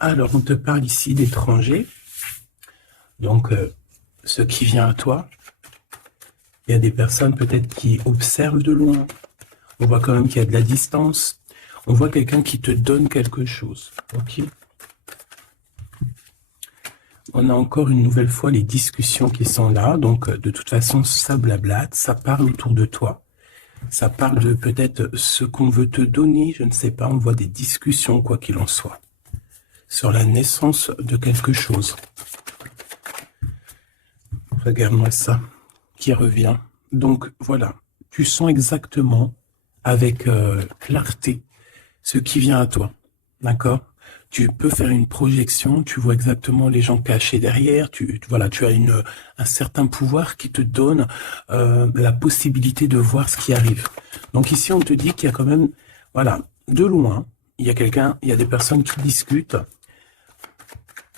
Alors, on te parle ici d'étrangers. Donc, ce qui vient à toi, il y a des personnes peut-être qui observent de loin. On voit quand même qu'il y a de la distance. On voit quelqu'un qui te donne quelque chose. Ok. On a encore une nouvelle fois les discussions qui sont là. Donc, de toute façon, ça blablate, ça parle autour de toi. Ça parle de peut-être ce qu'on veut te donner, je ne sais pas. On voit des discussions, quoi qu'il en soit, sur la naissance de quelque chose. Regarde-moi ça, qui revient. Donc, voilà. Tu sens exactement, avec clarté, ce qui vient à toi. D'accord? Tu peux faire une projection, tu vois exactement les gens cachés derrière, voilà, tu as un certain pouvoir qui te donne la possibilité de voir ce qui arrive. Donc ici, on te dit qu'il y a quand même, voilà, de loin, il y a des personnes qui discutent,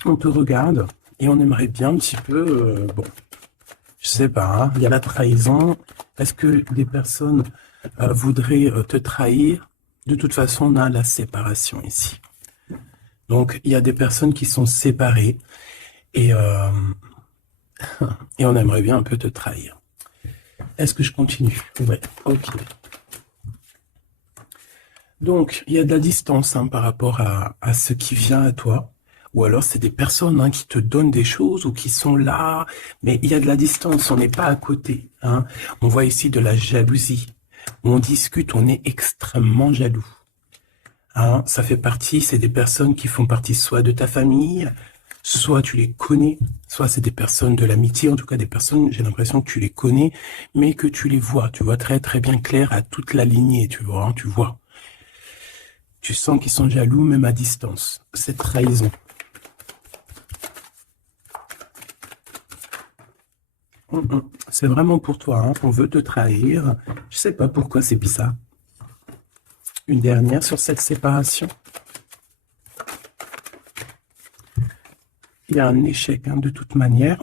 on te regarde et on aimerait bien un petit peu, bon, je sais pas, hein, il y a la trahison. Est-ce que des personnes voudraient te trahir? De toute façon, on a la séparation ici. Donc, il y a des personnes qui sont séparées et on aimerait bien un peu te trahir. Est-ce que je continue? Ouais, ok. Donc, il y a de la distance par rapport à ce qui vient à toi. Ou alors, c'est des personnes qui te donnent des choses ou qui sont là, mais il y a de la distance, on n'est pas à côté. On voit ici de la jalousie. On discute, on est extrêmement jaloux. Ça fait partie, c'est des personnes qui font partie soit de ta famille, soit tu les connais, soit c'est des personnes de l'amitié, en tout cas des personnes, j'ai l'impression que tu les connais, mais que tu les vois. Tu vois très très bien clair à toute la lignée, tu vois, tu vois. Tu sens qu'ils sont jaloux même à distance. Cette trahison. C'est vraiment pour toi, on veut te trahir. Je sais pas pourquoi c'est bizarre. Une dernière sur cette séparation. Il y a un échec de toute manière.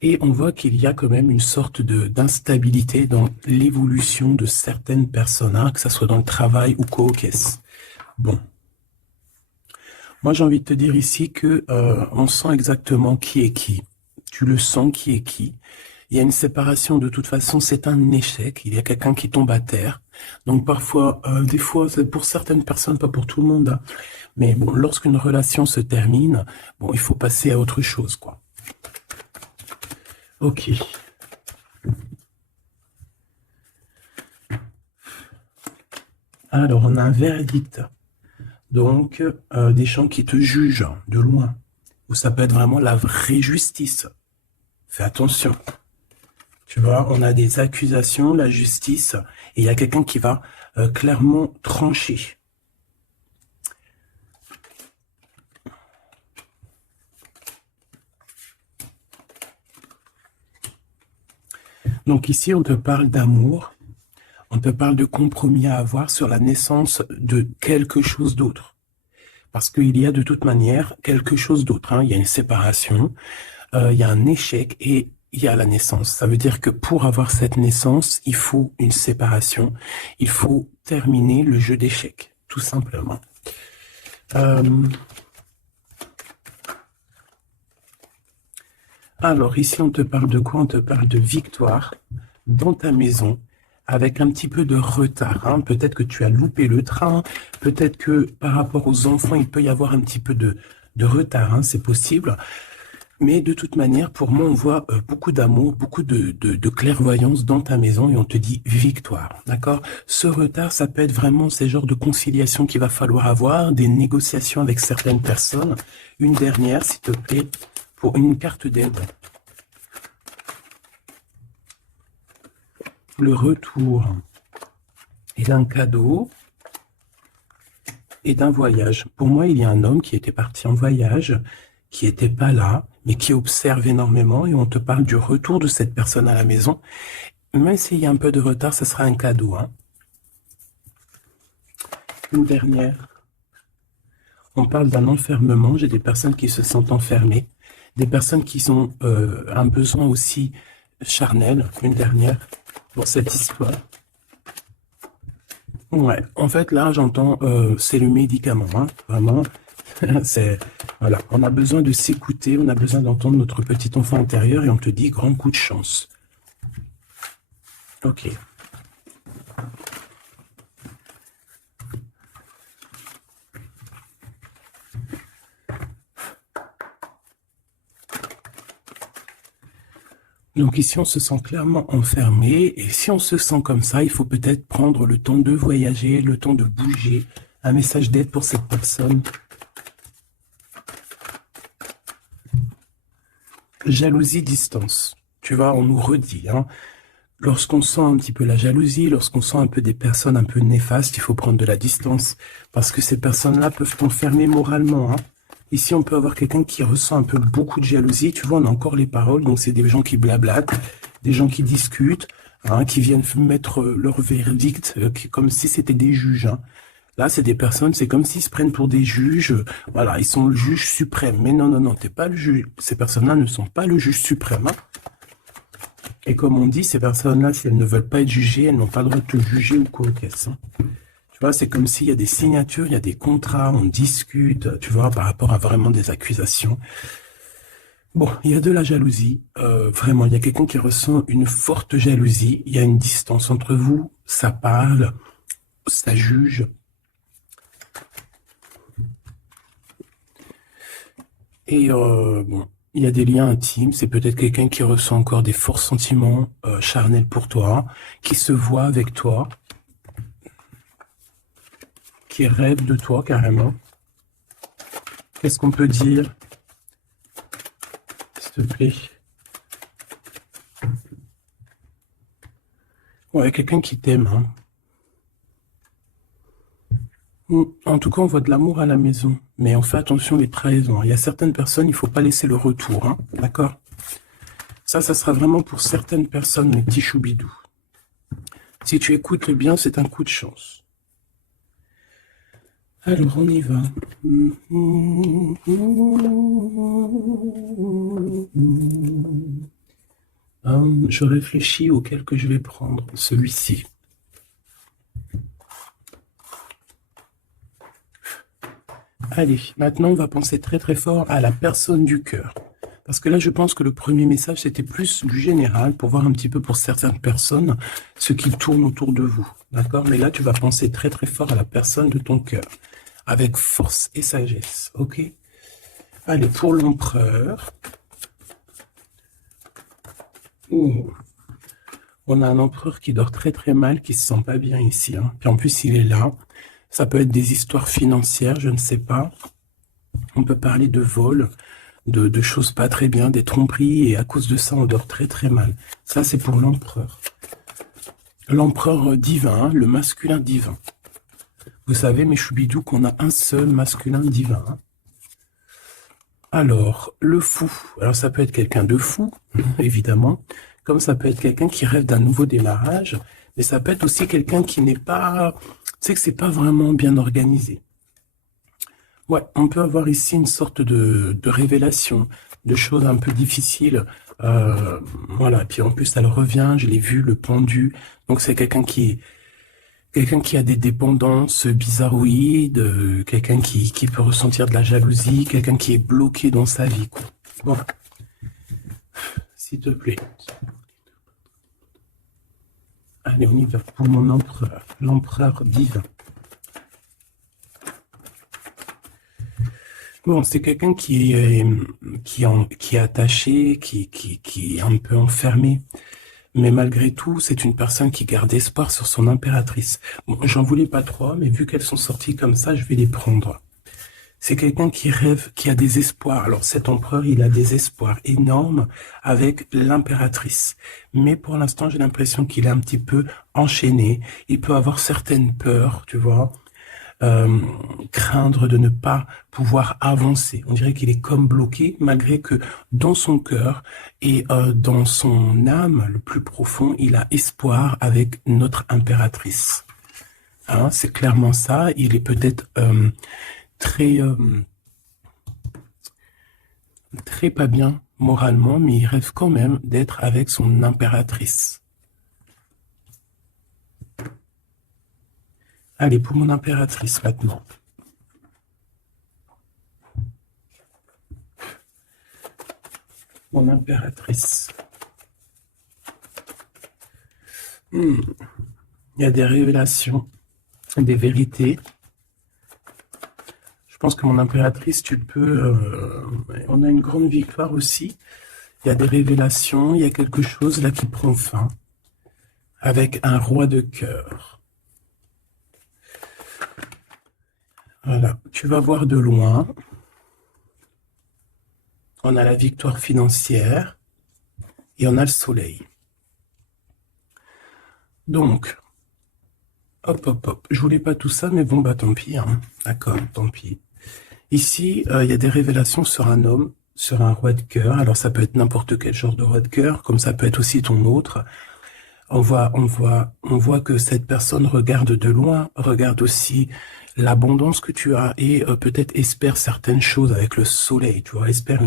Et on voit qu'il y a quand même une sorte d'instabilité dans l'évolution de certaines personnes, que ce soit dans le travail ou co-caisse. Bon. Moi, j'ai envie de te dire ici que on sent exactement qui est qui. Tu le sens qui est qui. Il y a une séparation, de toute façon, c'est un échec. Il y a quelqu'un qui tombe à terre. Donc parfois, des fois, c'est pour certaines personnes, pas pour tout le monde. Mais bon, lorsqu'une relation se termine, bon, il faut passer à autre chose, quoi. Ok. Alors, on a un verdict. Donc, des gens qui te jugent de loin. Ou ça peut être vraiment la vraie justice. Fais attention. Tu vois, on a des accusations, la justice, et il y a quelqu'un qui va clairement trancher. Donc ici, on te parle d'amour, on te parle de compromis à avoir sur la naissance de quelque chose d'autre. Parce qu'il y a de toute manière quelque chose d'autre. Il y a une séparation, il y a un échec et il y a la naissance. Ça veut dire que pour avoir cette naissance, il faut une séparation. Il faut terminer le jeu d'échecs, tout simplement. Alors ici, on te parle de quoi? On te parle de victoire dans ta maison, avec un petit peu de retard. Peut-être que tu as loupé le train, peut-être que par rapport aux enfants, il peut y avoir un petit peu de retard, c'est possible. Mais de toute manière, pour moi, on voit beaucoup d'amour, beaucoup de clairvoyance dans ta maison et on te dit victoire, d'accord? Ce retard, ça peut être vraiment ces genres de conciliation qu'il va falloir avoir, des négociations avec certaines personnes. Une dernière, s'il te plaît, pour une carte d'aide. Le retour et d'un cadeau et d'un voyage. Pour moi, il y a un homme qui était parti en voyage, qui n'était pas là, mais qui observe énormément et on te parle du retour de cette personne à la maison. Même s'il y a un peu de retard, ce sera un cadeau. Une dernière. On parle d'un enfermement. J'ai des personnes qui se sentent enfermées, des personnes qui ont un besoin aussi charnel. Une dernière pour cette histoire. Ouais, en fait, là, j'entends, c'est le médicament, hein, vraiment. C'est, voilà, on a besoin de s'écouter, on a besoin d'entendre notre petit enfant intérieur et on te dit grand coup de chance. Ok. Donc ici, on se sent clairement enfermé et si on se sent comme ça, il faut peut-être prendre le temps de voyager, le temps de bouger. Un message d'aide pour cette personne. Jalousie, distance. Tu vois, on nous redit, hein. Lorsqu'on sent un petit peu la jalousie, lorsqu'on sent un peu des personnes un peu néfastes, il faut prendre de la distance parce que ces personnes-là peuvent t'enfermer moralement, hein. Ici, on peut avoir quelqu'un qui ressent un peu beaucoup de jalousie. Tu vois, on a encore les paroles, donc c'est des gens qui blablatent, des gens qui discutent, hein, qui viennent mettre leur verdict comme si c'était des juges, hein. Là, c'est des personnes, c'est comme s'ils se prennent pour des juges. Voilà, ils sont le juge suprême. Mais non, non, non, t'es pas le juge. Ces personnes-là ne sont pas le juge suprême, hein. Et comme on dit, ces personnes-là, si elles ne veulent pas être jugées, elles n'ont pas le droit de te juger ou quoi qu'est-ce, hein. Tu vois, c'est comme s'il y a des signatures, il y a des contrats, on discute, tu vois, par rapport à vraiment des accusations. Bon, il y a de la jalousie, vraiment, il y a quelqu'un qui ressent une forte jalousie, il y a une distance entre vous, ça parle, ça juge. Et bon, il y a des liens intimes, c'est peut-être quelqu'un qui ressent encore des forts sentiments charnels pour toi, qui se voit avec toi, qui rêve de toi carrément. Qu'est-ce qu'on peut dire, s'il te plaît? Ouais, quelqu'un qui t'aime, hein. En tout cas, on voit de l'amour à la maison, mais on fait attention les trahisons. Il y a certaines personnes, il faut pas laisser le retour, hein, d'accord? Ça sera vraiment pour certaines personnes, les petits choubidous. Si tu écoutes bien, c'est un coup de chance. Alors, on y va. Je réfléchis auquel que je vais prendre. Celui-ci. Allez, maintenant, on va penser très très fort à la personne du cœur. Parce que là, je pense que le premier message, c'était plus du général, pour voir un petit peu pour certaines personnes, ce qui tourne autour de vous. D'accord? Mais là, tu vas penser très très fort à la personne de ton cœur. Avec force et sagesse. Ok? Allez, pour l'empereur. Oh. On a un empereur qui dort très très mal, qui se sent pas bien ici, hein. Puis en plus, il est là. Ça peut être des histoires financières, je ne sais pas. On peut parler de vol, de choses pas très bien, des tromperies, et à cause de ça, on dort très très mal. Ça, c'est pour l'empereur. L'empereur divin, hein, le masculin divin. Vous savez, mes choubidous, qu'on a un seul masculin divin, hein. Alors, le fou. Alors, ça peut être quelqu'un de fou, évidemment, comme ça peut être quelqu'un qui rêve d'un nouveau démarrage, mais ça peut être aussi quelqu'un qui n'est pas... Tu sais que c'est pas vraiment bien organisé. Ouais, on peut avoir ici une sorte de révélation, de choses un peu difficiles. Voilà, puis en plus, elle revient, je l'ai vu, le pendu. Donc, c'est quelqu'un qui a des dépendances bizarroïdes, quelqu'un qui peut ressentir de la jalousie, quelqu'un qui est bloqué dans sa vie, quoi. Bon, s'il te plaît. Allez, on y va pour mon empereur, l'empereur divin. Bon, c'est quelqu'un qui est attaché, qui est un peu enfermé. Mais malgré tout, c'est une personne qui garde espoir sur son impératrice. Bon, j'en voulais pas trois, mais vu qu'elles sont sorties comme ça, je vais les prendre. C'est quelqu'un qui rêve, qui a des espoirs. Alors cet empereur, il a des espoirs énormes avec l'impératrice. Mais pour l'instant, j'ai l'impression qu'il est un petit peu enchaîné. Il peut avoir certaines peurs, tu vois, euh, craindre de ne pas pouvoir avancer. On dirait qu'il est comme bloqué, malgré que dans son cœur et dans son âme, le plus profond, il a espoir avec notre impératrice. Hein, c'est clairement ça. Il est peut-être très très pas bien moralement, mais il rêve quand même d'être avec son impératrice. Allez, pour mon impératrice maintenant. Mon impératrice. Il y a des révélations, des vérités. Je pense que mon impératrice, tu peux... on a une grande victoire aussi. Il y a des révélations, il y a quelque chose là qui prend fin. Avec un roi de cœur. Voilà, tu vas voir de loin. On a la victoire financière et on a le soleil. Donc, hop, hop, hop. Je voulais pas tout ça, mais bon, bah tant pis. Hein. D'accord, tant pis. Ici, il y a des révélations sur un homme, sur un roi de cœur. Alors, ça peut être n'importe quel genre de roi de cœur, comme ça peut être aussi ton autre. On voit que cette personne regarde de loin, regarde aussi l'abondance que tu as et peut-être espère certaines choses avec le soleil, tu vois, espère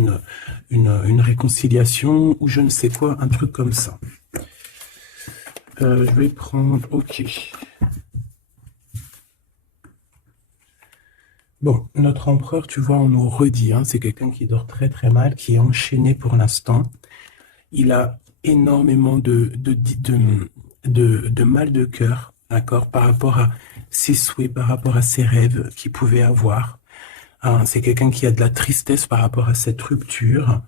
une réconciliation ou je ne sais quoi, un truc comme ça. Je vais prendre, ok. Bon, notre empereur, tu vois, on nous redit, hein, c'est quelqu'un qui dort très très mal, qui est enchaîné pour l'instant. Il a énormément de mal de cœur, d'accord, par rapport à ses souhaits, par rapport à ses rêves qu'il pouvait avoir. Hein, c'est quelqu'un qui a de la tristesse par rapport à cette rupture.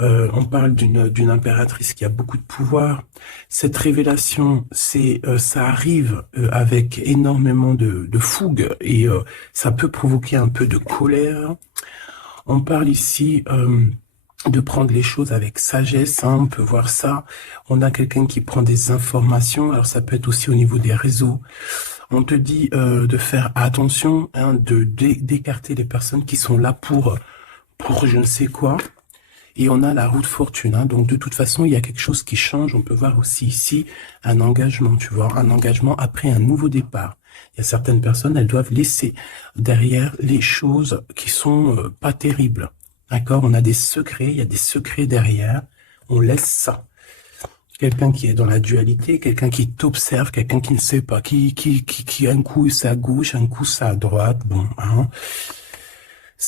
On parle d'une impératrice qui a beaucoup de pouvoir. Cette révélation, ça arrive avec énormément de fougue et ça peut provoquer un peu de colère. On parle ici de prendre les choses avec sagesse, hein, on peut voir ça. On a quelqu'un qui prend des informations, alors ça peut être aussi au niveau des réseaux. On te dit de faire attention, hein, d'écarter les personnes qui sont là pour je ne sais quoi. Et on a la roue de fortune, hein, donc de toute façon, il y a quelque chose qui change. On peut voir aussi ici un engagement, tu vois, un engagement après un nouveau départ. Il y a certaines personnes, elles doivent laisser derrière les choses qui sont pas terribles. D'accord? On a des secrets, il y a des secrets derrière. On laisse ça. Quelqu'un qui est dans la dualité, quelqu'un qui t'observe, quelqu'un qui ne sait pas, qui un coup c'est à gauche, un coup c'est à droite. Bon, hein.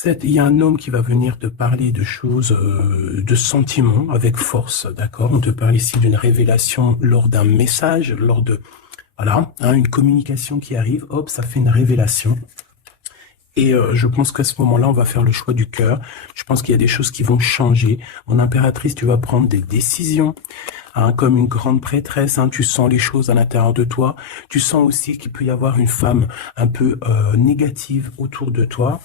Il y a un homme qui va venir te parler de choses, de sentiments avec force, d'accord? On te parle ici d'une révélation lors d'un message, lors de, voilà, hein, une communication qui arrive, hop, ça fait une révélation. Et je pense qu'à ce moment-là, on va faire le choix du cœur. Je pense qu'il y a des choses qui vont changer. Mon impératrice, tu vas prendre des décisions, hein, comme une grande prêtresse. Hein, tu sens les choses à l'intérieur de toi. Tu sens aussi qu'il peut y avoir une femme un peu négative autour de toi.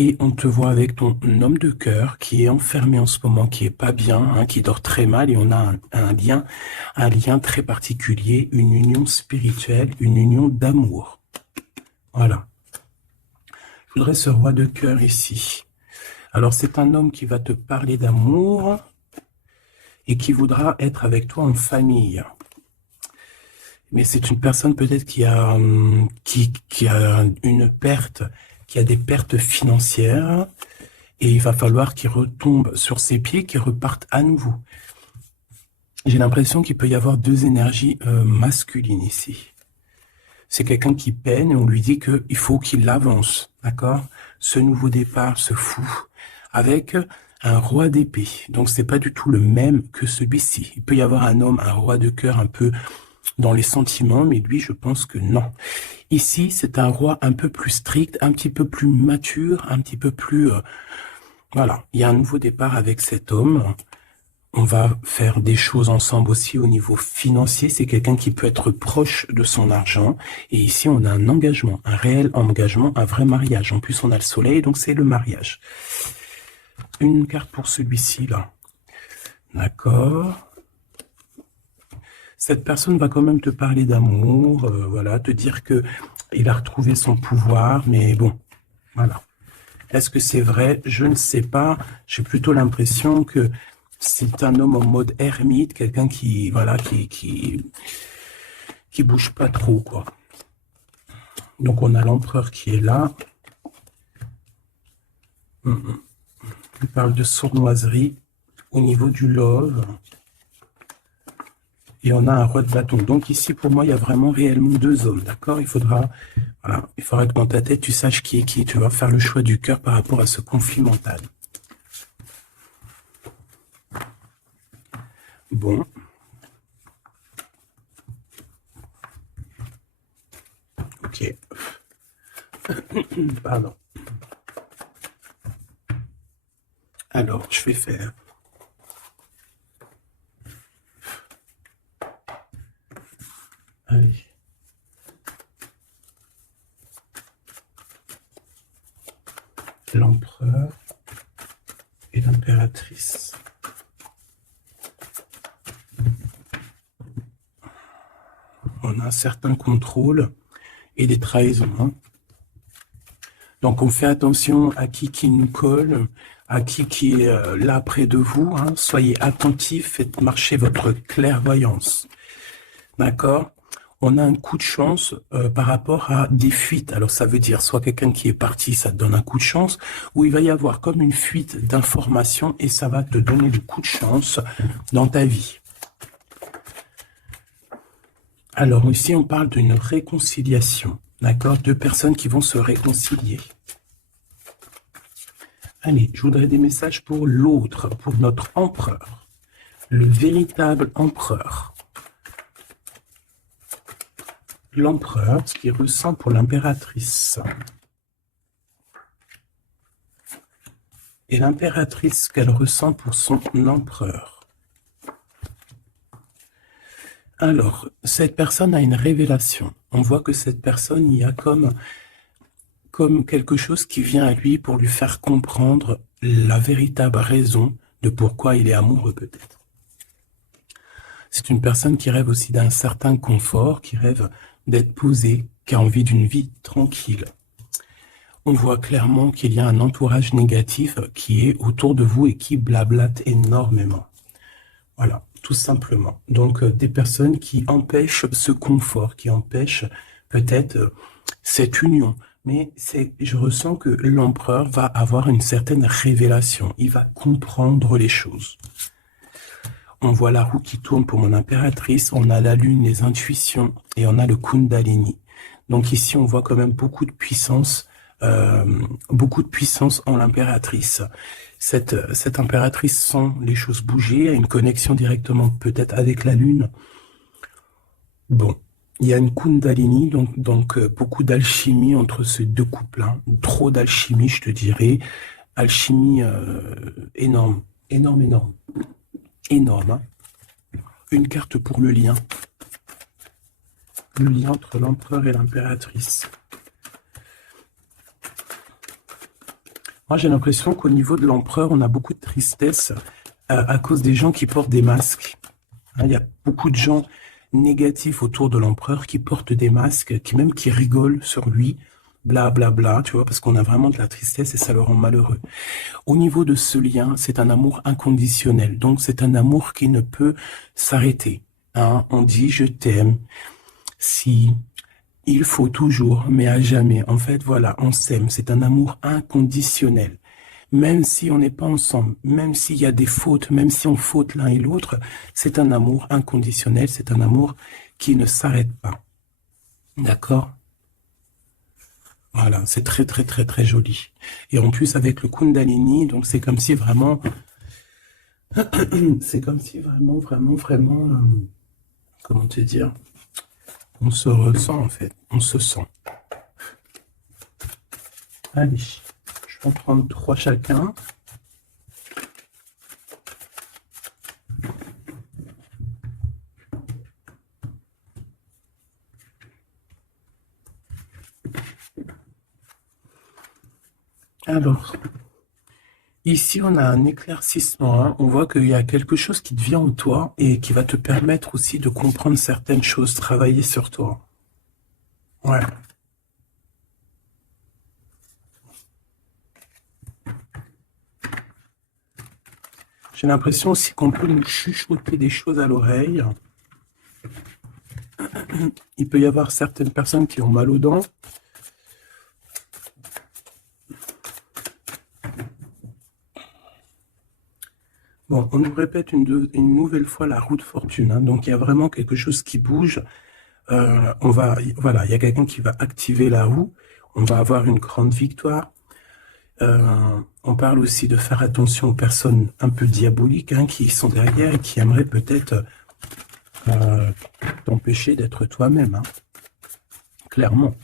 Et on te voit avec ton homme de cœur qui est enfermé en ce moment, qui est pas bien, hein, qui dort très mal. Et on a un lien très particulier, une union spirituelle, une union d'amour. Voilà. Je voudrais ce roi de cœur ici. Alors, c'est un homme qui va te parler d'amour et qui voudra être avec toi en famille. Mais c'est une personne peut-être qui a une perte, qui a des pertes financières et il va falloir qu'il retombe sur ses pieds, qu'il reparte à nouveau. J'ai l'impression qu'il peut y avoir deux énergies masculines ici. C'est quelqu'un qui peine et on lui dit qu'il faut qu'il avance, d'accord? Ce nouveau départ se fout avec un roi d'épée. Donc c'est pas du tout le même que celui-ci. Il peut y avoir un homme, un roi de cœur un peu dans les sentiments, mais lui je pense que non. Ici c'est un roi un peu plus strict, un petit peu plus mature, un petit peu plus... voilà, il y a un nouveau départ avec cet homme. On va faire des choses ensemble aussi au niveau financier. C'est quelqu'un qui peut être proche de son argent. Et ici, on a un engagement, un réel engagement, un vrai mariage. En plus, on a le soleil, donc c'est le mariage. Une carte pour celui-ci, là. D'accord. Cette personne va quand même te parler d'amour, voilà, te dire que il a retrouvé son pouvoir, mais bon, voilà. Est-ce que c'est vrai? Je ne sais pas. J'ai plutôt l'impression que c'est un homme en mode ermite, quelqu'un qui, voilà, qui bouge pas trop, quoi. Donc, on a l'empereur qui est là. Il parle de sournoiserie au niveau du love. Et on a un roi de bâton. Donc ici, pour moi, il y a vraiment réellement deux hommes, d'accord? Voilà, il faudra que dans ta tête, tu saches qui est qui. Tu vas faire le choix du cœur par rapport à ce conflit mental. Bon. Ok. Pardon. Alors, je vais faire... Allez. L'empereur et l'impératrice. On a un certain contrôle et des trahisons. Hein. Donc, on fait attention à qui nous colle, à qui est là près de vous. Hein. Soyez attentifs, faites marcher votre clairvoyance. D'accord? On a un coup de chance par rapport à des fuites. Alors, ça veut dire soit quelqu'un qui est parti, ça te donne un coup de chance, ou il va y avoir comme une fuite d'informations et ça va te donner le coup de chance dans ta vie. Alors, ici, on parle d'une réconciliation. D'accord? Deux personnes qui vont se réconcilier. Allez, je voudrais des messages pour l'autre, pour notre empereur. Le véritable empereur. L'empereur, ce qu'il ressent pour l'impératrice. Et l'impératrice, ce qu'elle ressent pour son empereur. Alors, cette personne a une révélation. On voit que cette personne, il y a comme quelque chose qui vient à lui pour lui faire comprendre la véritable raison de pourquoi il est amoureux peut-être. C'est une personne qui rêve aussi d'un certain confort, qui rêve d'être posée, qui a envie d'une vie tranquille. On voit clairement qu'il y a un entourage négatif qui est autour de vous et qui blablate énormément. Voilà, tout simplement. Donc, des personnes qui empêchent ce confort, qui empêchent peut-être cette union. Mais je ressens que l'empereur va avoir une certaine révélation. Il va comprendre les choses. On voit la roue qui tourne pour mon impératrice. On a la lune, les intuitions et on a le Kundalini. Donc ici, on voit quand même beaucoup de puissance en l'impératrice. Cette impératrice sent les choses bouger, a une connexion directement peut-être avec la lune. Bon. Il y a une Kundalini, donc beaucoup d'alchimie entre ces deux couples. Hein. Trop d'alchimie, je te dirais. Alchimie énorme. Énorme. Hein. Une carte pour le lien. Le lien entre l'empereur et l'impératrice. Moi, j'ai l'impression qu'au niveau de l'empereur, on a beaucoup de tristesse à cause des gens qui portent des masques. Hein, il y a beaucoup de gens négatifs autour de l'empereur qui portent des masques, qui rigolent sur lui, blablabla, tu vois, parce qu'on a vraiment de la tristesse et ça le rend malheureux. Au niveau de ce lien, c'est un amour inconditionnel, donc c'est un amour qui ne peut s'arrêter. Hein, on dit « je t'aime », si, il faut toujours, mais à jamais. En fait, voilà, on s'aime, c'est un amour inconditionnel. Même si on n'est pas ensemble, même s'il y a des fautes, même si on faute l'un et l'autre, c'est un amour inconditionnel, c'est un amour qui ne s'arrête pas. D'accord? Voilà, c'est très joli. Et en plus, avec le Kundalini, donc c'est comme si vraiment... c'est comme si vraiment... comment te dire? On se ressent, en fait. On se sent. Allez. Je vais en prendre 3 chacun. Alors, ici, on a un éclaircissement. Hein. On voit qu'il y a quelque chose qui devient en toi et qui va te permettre aussi de comprendre certaines choses, travailler sur toi. Ouais. J'ai l'impression aussi qu'on peut nous chuchoter des choses à l'oreille. Il peut y avoir certaines personnes qui ont mal aux dents. Bon, on nous répète une nouvelle fois la roue de fortune, hein. Donc, il y a vraiment quelque chose qui bouge. Voilà, il y a quelqu'un qui va activer la roue. On va avoir une grande victoire. On parle aussi de faire attention aux personnes un peu diaboliques, hein, qui sont derrière et qui aimeraient peut-être t'empêcher d'être toi-même, hein. Clairement.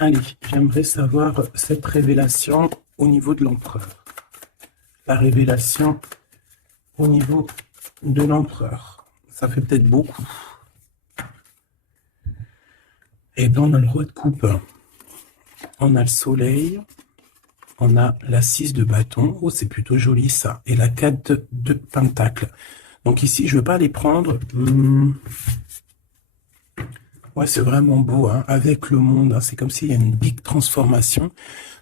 Allez, j'aimerais savoir cette révélation au niveau de l'empereur. La révélation au niveau de l'empereur. Ça fait peut-être beaucoup. Et bien, on a le roi de coupe. On a le soleil. On a la 6 de bâton. Oh, c'est plutôt joli ça. Et la 4 de pentacle. Donc ici, je ne veux pas les prendre. Ouais, c'est vraiment beau, hein, avec le monde. Hein, c'est comme s'il y a une big transformation.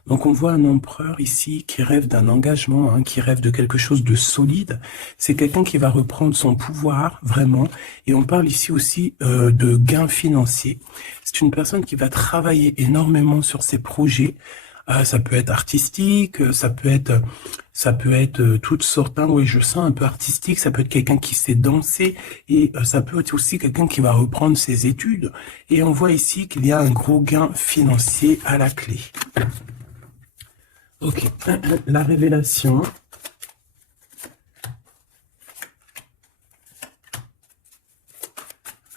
Donc on voit un empereur ici qui rêve d'un engagement, hein, qui rêve de quelque chose de solide. C'est quelqu'un qui va reprendre son pouvoir, vraiment. Et on parle ici aussi de gains financiers. C'est une personne qui va travailler énormément sur ses projets. Ça peut être artistique, ça peut être toutes sortes. Hein, oui, je sens un peu artistique. Ça peut être quelqu'un qui sait danser et ça peut être aussi quelqu'un qui va reprendre ses études. Et on voit ici qu'il y a un gros gain financier à la clé. Ok, la révélation.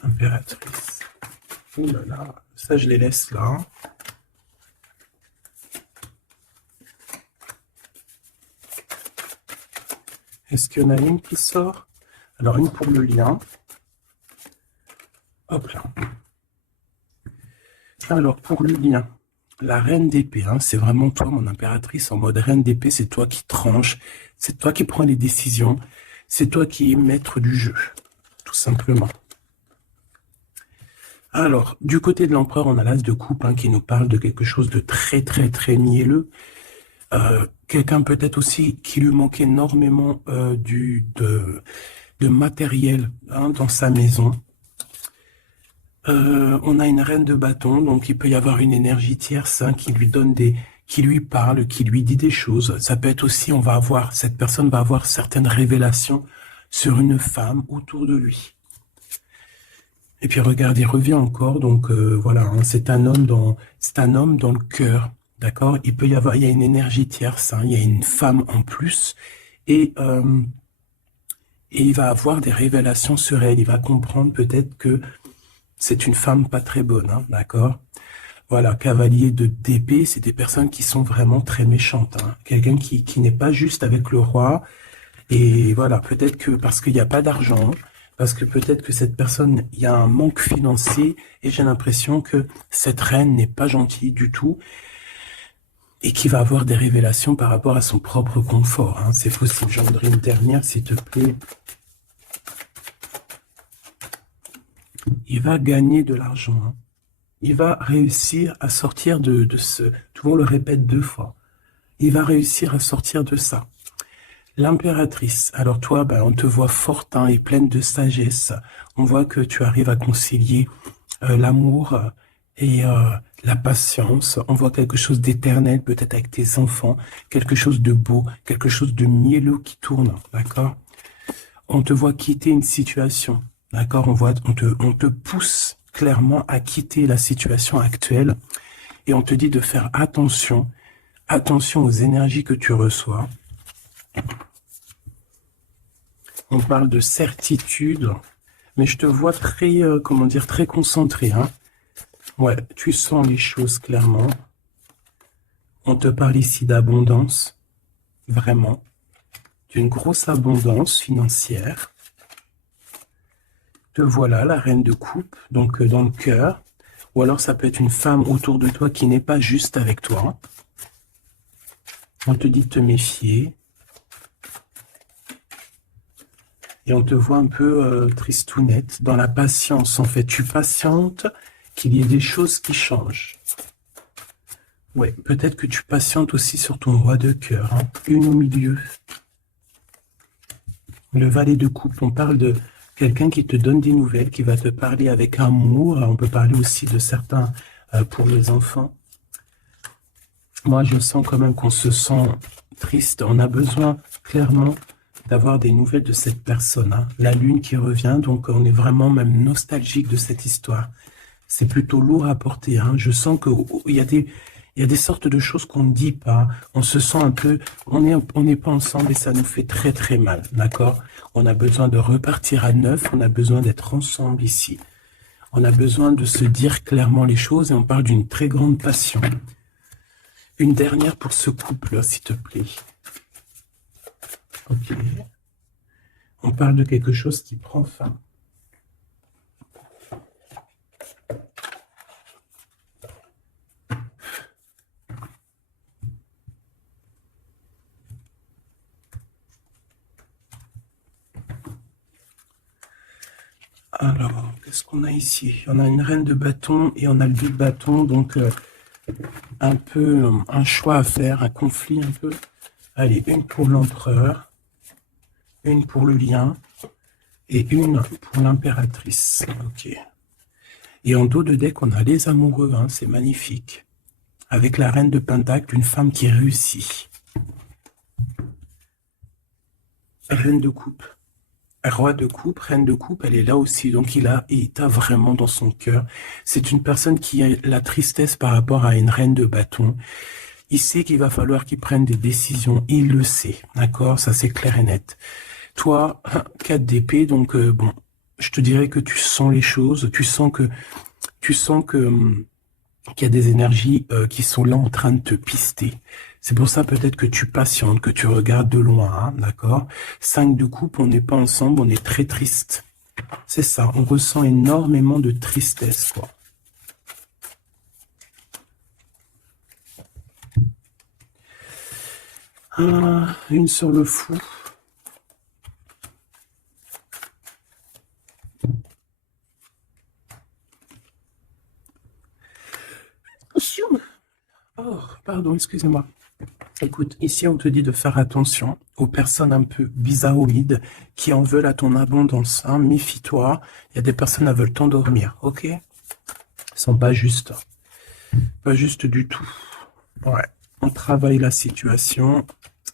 Impératrice. Oh là là, ça je les laisse là. Est-ce qu'il y en a une qui sort? Alors, une pour le lien. Hop là. Alors, pour le lien, la reine d'épée, hein, c'est vraiment toi, mon impératrice, en mode reine d'épée, c'est toi qui tranche, c'est toi qui prends les décisions, c'est toi qui es maître du jeu, tout simplement. Alors, du côté de l'empereur, on a l'as de coupe, hein, qui nous parle de quelque chose de très, très, très mielleux. Quelqu'un peut-être aussi qui lui manque énormément de matériel, hein, dans sa maison. On a une reine de bâton, donc il peut y avoir une énergie tierce, hein, qui lui donne qui lui parle, qui lui dit des choses. Ça peut être aussi, cette personne va avoir certaines révélations sur une femme autour de lui. Et puis regarde, il revient encore, donc voilà, hein, c'est un homme dans le cœur, d'accord. Il y a une énergie tierce, hein, il y a une femme en plus, et il va avoir des révélations sur elle. Il va comprendre peut-être que c'est une femme pas très bonne, hein, d'accord. Voilà, cavalier d'épée, c'est des personnes qui sont vraiment très méchantes, hein. Quelqu'un qui n'est pas juste avec le roi. Et voilà, peut-être que parce qu'il n'y a pas d'argent, parce que peut-être que cette personne, il y a un manque financier, et j'ai l'impression que cette reine n'est pas gentille du tout, et qui va avoir des révélations par rapport à son propre confort, hein. C'est possible. J'en voudrais une dernière, s'il te plaît. Il va gagner de l'argent, hein. Il va réussir à sortir de ce... Tout le monde le répète 2 fois. Il va réussir à sortir de ça. L'impératrice. Alors toi, on te voit forte, hein, et pleine de sagesse. On voit que tu arrives à concilier l'amour et la patience. On voit quelque chose d'éternel, peut-être avec tes enfants. Quelque chose de beau, quelque chose de mielleux qui tourne, d'accord? On te voit quitter une situation, d'accord? On te pousse clairement à quitter la situation actuelle et on te dit de faire attention aux énergies que tu reçois. On parle de certitude, mais je te vois très, très concentré, hein. Ouais, tu sens les choses clairement. On te parle ici d'abondance, vraiment, d'une grosse abondance financière. Te voilà, la reine de coupe, donc dans le cœur. Ou alors ça peut être une femme autour de toi qui n'est pas juste avec toi. On te dit de te méfier. Et on te voit un peu tristounette, dans la patience. En fait, tu patientes qu'il y ait des choses qui changent. Ouais, peut-être que tu patientes aussi sur ton roi de cœur, hein. Une au milieu. Le valet de coupe, on parle de quelqu'un qui te donne des nouvelles, qui va te parler avec amour. On peut parler aussi de certains pour les enfants. Moi, je sens quand même qu'on se sent triste. On a besoin, clairement, d'avoir des nouvelles de cette personne, hein. La lune qui revient, donc on est vraiment même nostalgique de cette histoire. C'est plutôt lourd à porter, hein. Je sens que il y a des sortes de choses qu'on ne dit pas. On se sent un peu, on n'est pas ensemble et ça nous fait très très mal, d'accord? On a besoin de repartir à neuf. On a besoin d'être ensemble ici. On a besoin de se dire clairement les choses et on parle d'une très grande passion. Une dernière pour ce couple, s'il te plaît. Ok. On parle de quelque chose qui prend fin. Alors, qu'est-ce qu'on a ici? On a une reine de bâton et on a le 2 de bâton, donc un peu un choix à faire, un conflit un peu. Allez, une pour l'empereur, une pour le lien et une pour l'impératrice. Ok. Et en dos de deck, on a les amoureux, hein, c'est magnifique. Avec la reine de pentacle, une femme qui réussit. Reine de coupe. Roi de coupe, reine de coupe, elle est là aussi. Donc il t'a vraiment dans son cœur. C'est une personne qui a la tristesse par rapport à une reine de bâton. Il sait qu'il va falloir qu'il prenne des décisions. Il le sait. D'accord? Ça, c'est clair et net. Toi, 4 d'épée, donc bon, je te dirais que tu sens les choses. Tu sens qu'il y a des énergies qui sont là en train de te pister. C'est pour ça peut-être que tu patientes, que tu regardes de loin, hein, d'accord? 5 de coupe, on n'est pas ensemble, on est très triste. C'est ça, on ressent énormément de tristesse, quoi. Ah, une sur le fou. Oh, pardon, excusez-moi. Écoute, ici on te dit de faire attention aux personnes un peu bizarroïdes qui en veulent à ton abondance, hein. Méfie-toi, il y a des personnes qui veulent t'endormir, ok? Ils sont pas justes. Pas justes du tout. Ouais, on travaille la situation.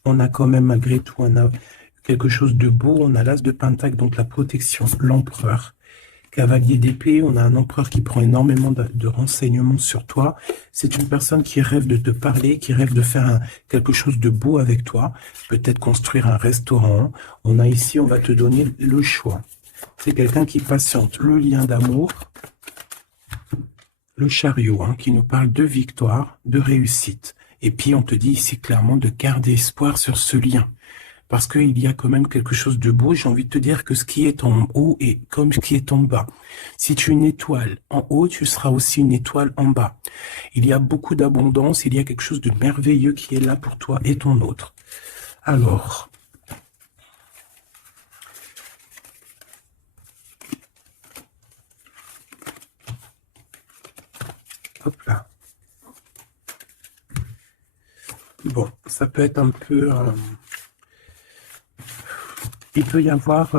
On a quand même malgré tout quelque chose de beau. On a l'as de pentacle, donc la protection, l'empereur. Cavalier d'épée, on a un empereur qui prend énormément de renseignements sur toi. C'est une personne qui rêve de te parler, qui rêve de faire quelque chose de beau avec toi. Peut-être construire un restaurant. On a ici, on va te donner le choix. C'est quelqu'un qui patiente. Le lien d'amour, le chariot, hein, qui nous parle de victoire, de réussite. Et puis, on te dit ici clairement de garder espoir sur ce lien. Parce qu'il y a quand même quelque chose de beau. J'ai envie de te dire que ce qui est en haut est comme ce qui est en bas. Si tu es une étoile en haut, tu seras aussi une étoile en bas. Il y a beaucoup d'abondance, il y a quelque chose de merveilleux qui est là pour toi et ton autre. Alors, hop là. Bon, ça peut être un peu... il peut y avoir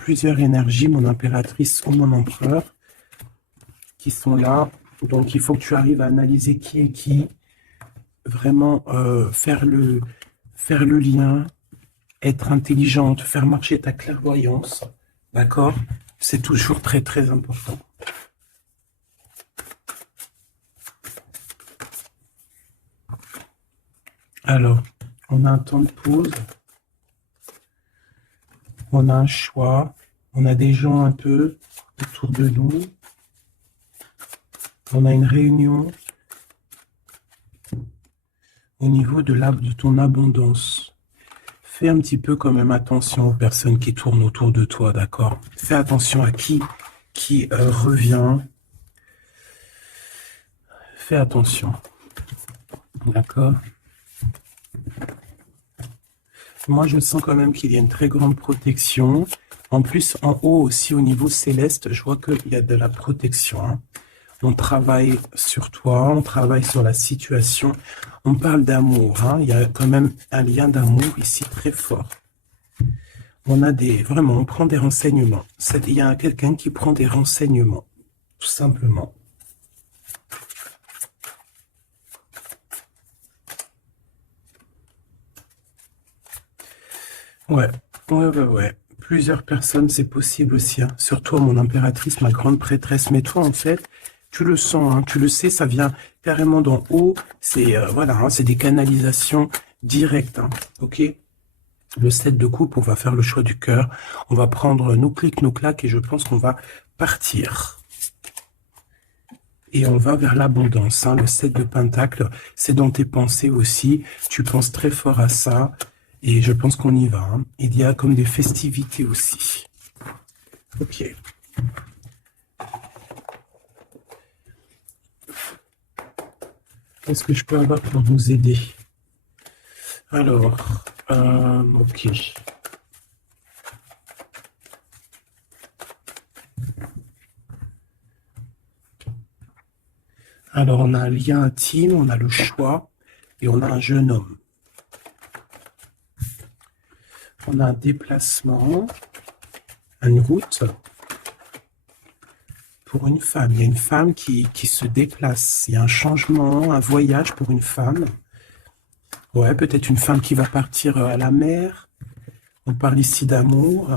plusieurs énergies, mon impératrice ou mon empereur, qui sont là. Donc, il faut que tu arrives à analyser qui est qui, vraiment faire le lien, être intelligente, faire marcher ta clairvoyance, d'accord? C'est toujours très, très important. Alors, on a un temps de pause. On a un choix, on a des gens un peu autour de nous, on a une réunion au niveau de ton abondance. Fais un petit peu quand même attention aux personnes qui tournent autour de toi, d'accord? Fais attention à qui revient. Fais attention, d'accord? Moi, je sens quand même qu'il y a une très grande protection. En plus, en haut aussi, au niveau céleste, je vois qu'il y a de la protection, hein. On travaille sur toi, on travaille sur la situation. On parle d'amour, hein. Il y a quand même un lien d'amour ici très fort. On a vraiment, on prend des renseignements. Il y a quelqu'un qui prend des renseignements, tout simplement. Ouais, ouais. Plusieurs personnes, c'est possible aussi, hein. Surtout mon impératrice, ma grande prêtresse. Mais toi, en fait, tu le sens, hein, tu le sais, ça vient carrément d'en haut. C'est voilà, hein, c'est des canalisations directes, hein. Ok? Le 7 de coupe, on va faire le choix du cœur. On va prendre nos clics, nos claques, et je pense qu'on va partir. Et on va vers l'abondance, hein. Le 7 de pentacle, c'est dans tes pensées aussi. Tu penses très fort à ça. Et je pense qu'on y va, hein. Il y a comme des festivités aussi. Ok. Qu'est-ce que je peux avoir pour vous aider? Alors, ok. Alors, on a un lien intime, on a le choix et on a un jeune homme. On a un déplacement, une route pour une femme. Il y a une femme qui se déplace. Il y a un changement, un voyage pour une femme. Ouais, peut-être une femme qui va partir à la mer. On parle ici d'amour.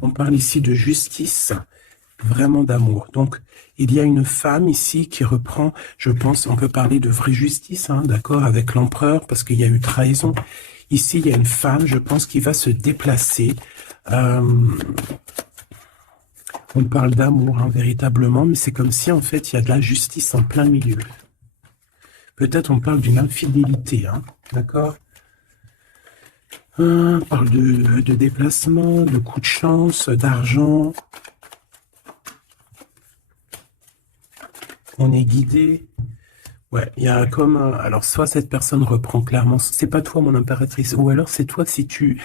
On parle ici de justice. Vraiment d'amour. Donc, il y a une femme ici qui reprend, je pense, on peut parler de vraie justice, hein, d'accord, avec l'empereur, parce qu'il y a eu trahison. Ici, il y a une femme, je pense, qui va se déplacer. On parle d'amour, hein, véritablement, mais c'est comme si, en fait, il y a de la justice en plein milieu. Peut-être on parle d'une infidélité, hein, d'accord. On parle de déplacement, de coup de chance, d'argent. On est guidé. Ouais, il y a comme alors soit cette personne reprend clairement, c'est pas toi mon impératrice, ou alors c'est toi si tu,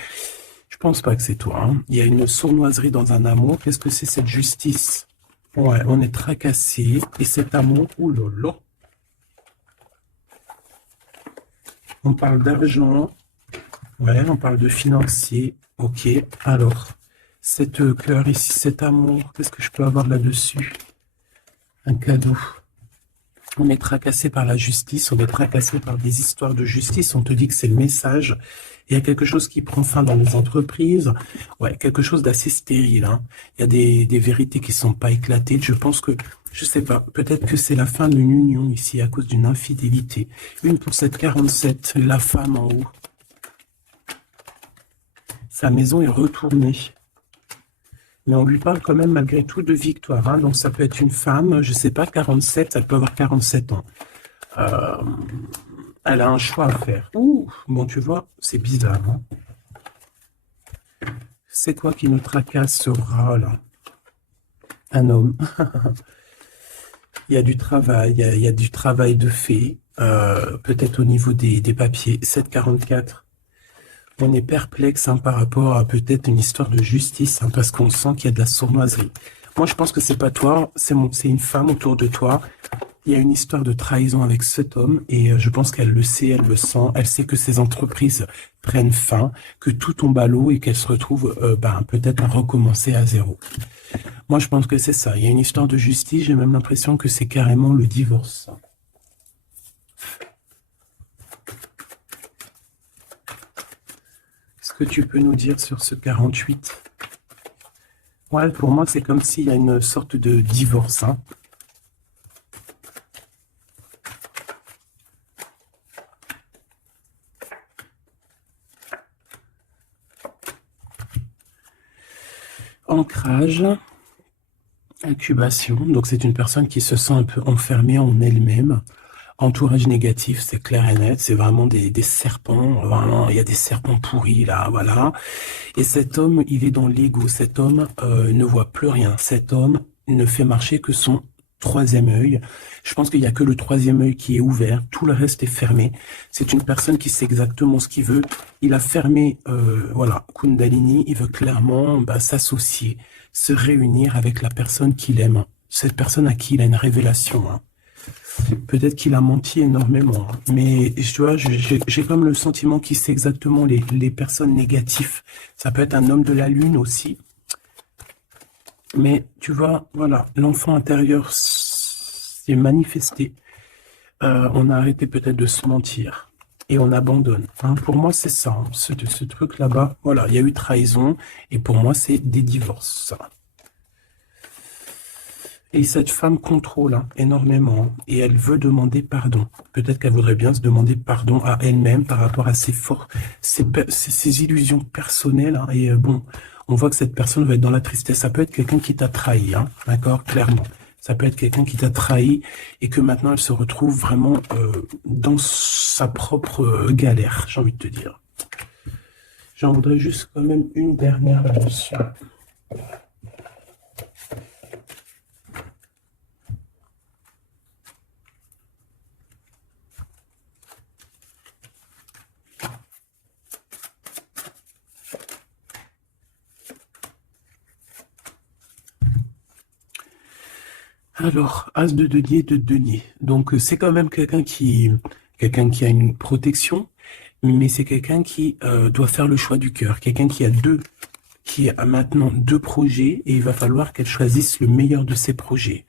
je pense pas que c'est toi, hein. Il y a une sournoiserie dans un amour. Qu'est-ce que c'est cette justice? Ouais, on est tracassé et cet amour, oulala. On parle d'argent, ouais, on parle de financier. Ok, alors cette cœur ici, cet amour, qu'est-ce que je peux avoir là-dessus? Un cadeau. On est tracassé par la justice, on est tracassé par des histoires de justice, on te dit que c'est le message. Il y a quelque chose qui prend fin dans les entreprises, ouais, quelque chose d'assez stérile, hein. Il y a des vérités qui sont pas éclatées. Je pense que, je sais pas, peut-être que c'est la fin d'une union ici à cause d'une infidélité. Une pour cette 47, la femme en haut. Sa maison est retournée. Mais on lui parle quand même malgré tout de victoire, hein. Donc ça peut être une femme, je sais pas, 47, elle peut avoir 47 ans. Elle a un choix à faire. Ouh, bon, tu vois, c'est bizarre, hein. C'est quoi qui nous tracasse ce rat-là? Un homme. Il y a du travail, il y a du travail de fait, peut-être au niveau des papiers. 744. On est perplexe, hein, par rapport à peut-être une histoire de justice, hein, parce qu'on sent qu'il y a de la sournoiserie. Moi, je pense que c'est pas toi, c'est une femme autour de toi. Il y a une histoire de trahison avec cet homme et je pense qu'elle le sait, elle le sent, elle sait que ces entreprises prennent fin, que tout tombe à l'eau et qu'elle se retrouve peut-être à recommencer à zéro. Moi, je pense que c'est ça. Il y a une histoire de justice, j'ai même l'impression que c'est carrément le divorce. Qu'est-ce que tu peux nous dire sur ce 48? Ouais, pour moi, c'est comme s'il y a une sorte de divorce, hein. Ancrage, incubation. Donc, c'est une personne qui se sent un peu enfermée en elle-même. Entourage négatif, c'est clair et net. C'est vraiment des serpents. Vraiment, il y a des serpents pourris là, voilà. Et cet homme, il est dans l'ego. Cet homme ne voit plus rien. Cet homme ne fait marcher que son troisième œil. Je pense qu'il n'y a que le troisième œil qui est ouvert. Tout le reste est fermé. C'est une personne qui sait exactement ce qu'il veut. Il a fermé, voilà, Kundalini. Il veut clairement s'associer, se réunir avec la personne qu'il aime. Cette personne à qui il a une révélation, hein. Peut-être qu'il a menti énormément, hein. Mais tu vois, j'ai comme le sentiment qu'il sait exactement les personnes négatives. Ça peut être un homme de la lune aussi. Mais tu vois, voilà, l'enfant intérieur s'est manifesté. On a arrêté peut-être de se mentir. et on abandonne. Hein. Pour moi, c'est ça. Hein. Ce truc là-bas, voilà, il y a eu trahison et pour moi, c'est des divorces. Et cette femme contrôle hein, énormément et elle veut demander pardon. Peut-être qu'elle voudrait bien se demander pardon à elle-même par rapport à ses illusions personnelles. Hein, et bon, on voit que cette personne va être dans la tristesse. Ça peut être quelqu'un qui t'a trahi, hein, d'accord, clairement. Ça peut être quelqu'un qui t'a trahi et que maintenant elle se retrouve vraiment dans sa propre galère, j'ai envie de te dire. J'en voudrais juste quand même une dernière là-dessus. Alors, As de denier. Donc, c'est quand même quelqu'un qui a une protection, mais c'est quelqu'un qui doit faire le choix du cœur. Quelqu'un qui a maintenant deux projets et il va falloir qu'elle choisisse le meilleur de ses projets.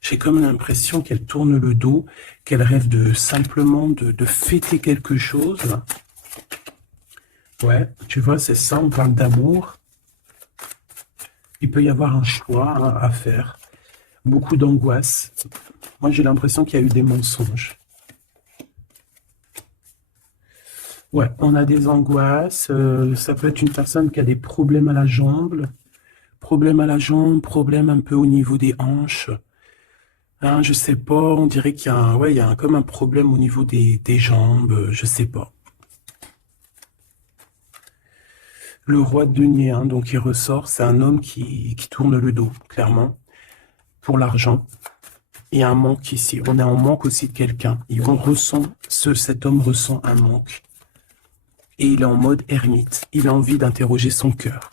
J'ai comme l'impression qu'elle tourne le dos, qu'elle rêve simplement de fêter quelque chose. Ouais, tu vois, c'est ça, on parle d'amour. Il peut y avoir un choix hein, à faire. Beaucoup d'angoisse. Moi, j'ai l'impression qu'il y a eu des mensonges. Ouais, on a des angoisses. Ça peut être une personne qui a des problèmes à la jambe. Problème à la jambe, problème un peu au niveau des hanches. Hein, je sais pas, on dirait qu'il y a comme un problème au niveau des jambes, je sais pas. Le roi de denier, hein, donc il ressort, c'est un homme qui tourne le dos, clairement, pour l'argent. Il y a un manque ici, on est en manque aussi de quelqu'un. Cet homme ressent un manque. Et il est en mode ermite, il a envie d'interroger son cœur.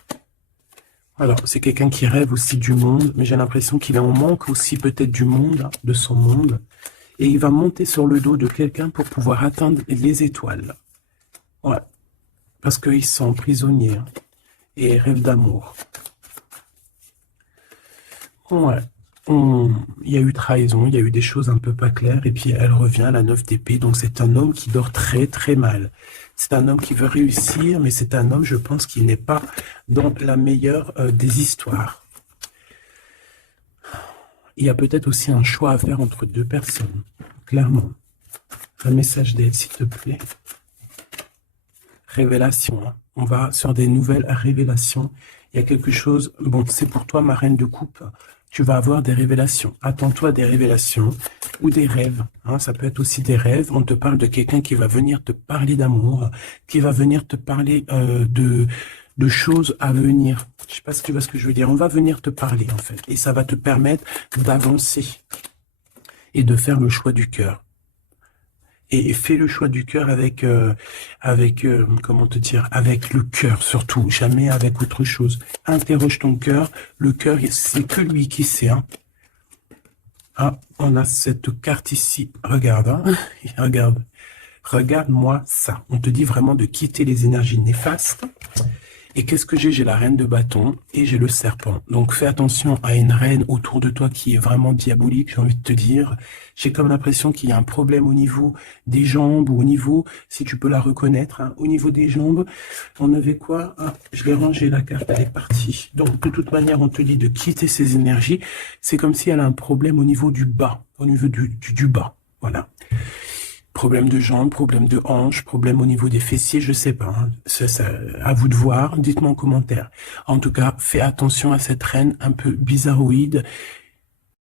Alors, c'est quelqu'un qui rêve aussi du monde, mais j'ai l'impression qu'il est en manque aussi peut-être du monde, hein, de son monde. Et il va monter sur le dos de quelqu'un pour pouvoir atteindre les étoiles. Ouais, parce qu'ils sont prisonniers hein, et rêvent d'amour. Ouais, il y a eu trahison, il y a eu des choses un peu pas claires, et puis elle revient à la 9 d'épée, donc c'est un homme qui dort très très mal. C'est un homme qui veut réussir, mais c'est un homme, je pense, qui n'est pas dans la meilleure des histoires. Il y a peut-être aussi un choix à faire entre deux personnes, clairement. Un message d'aide, s'il te plaît. Révélation, hein. On va sur des nouvelles révélations. Il y a quelque chose, bon, c'est pour toi, ma reine de coupe, tu vas avoir des révélations. Attends-toi à des révélations ou des rêves. Hein, ça peut être aussi des rêves. On te parle de quelqu'un qui va venir te parler d'amour, qui va venir te parler de choses à venir. Je sais pas si tu vois ce que je veux dire. On va venir te parler, en fait. Et ça va te permettre d'avancer et de faire le choix du cœur. Et fais le choix du cœur avec, comment te dire, avec le cœur surtout, jamais avec autre chose. Interroge ton cœur. Le cœur, c'est que lui qui sait. Hein. Ah, on a cette carte ici. Regarde, hein. Regarde. Regarde-moi ça. On te dit vraiment de quitter les énergies néfastes. Et qu'est-ce que j'ai? J'ai la reine de bâton et j'ai le serpent. Donc fais attention à une reine autour de toi qui est vraiment diabolique, j'ai envie de te dire. J'ai comme l'impression qu'il y a un problème au niveau des jambes ou au niveau, si tu peux la reconnaître, hein, au niveau des jambes. On avait quoi? Ah, je l'ai rangé, la carte, elle est partie. Donc de toute manière, on te dit de quitter ces énergies. C'est comme si elle a un problème au niveau du bas, au niveau du bas. Voilà. Problème de jambes, problème de hanches, problème au niveau des fessiers, je sais pas. Hein. À vous de voir, dites-moi en commentaire. En tout cas, fais attention à cette reine un peu bizarroïde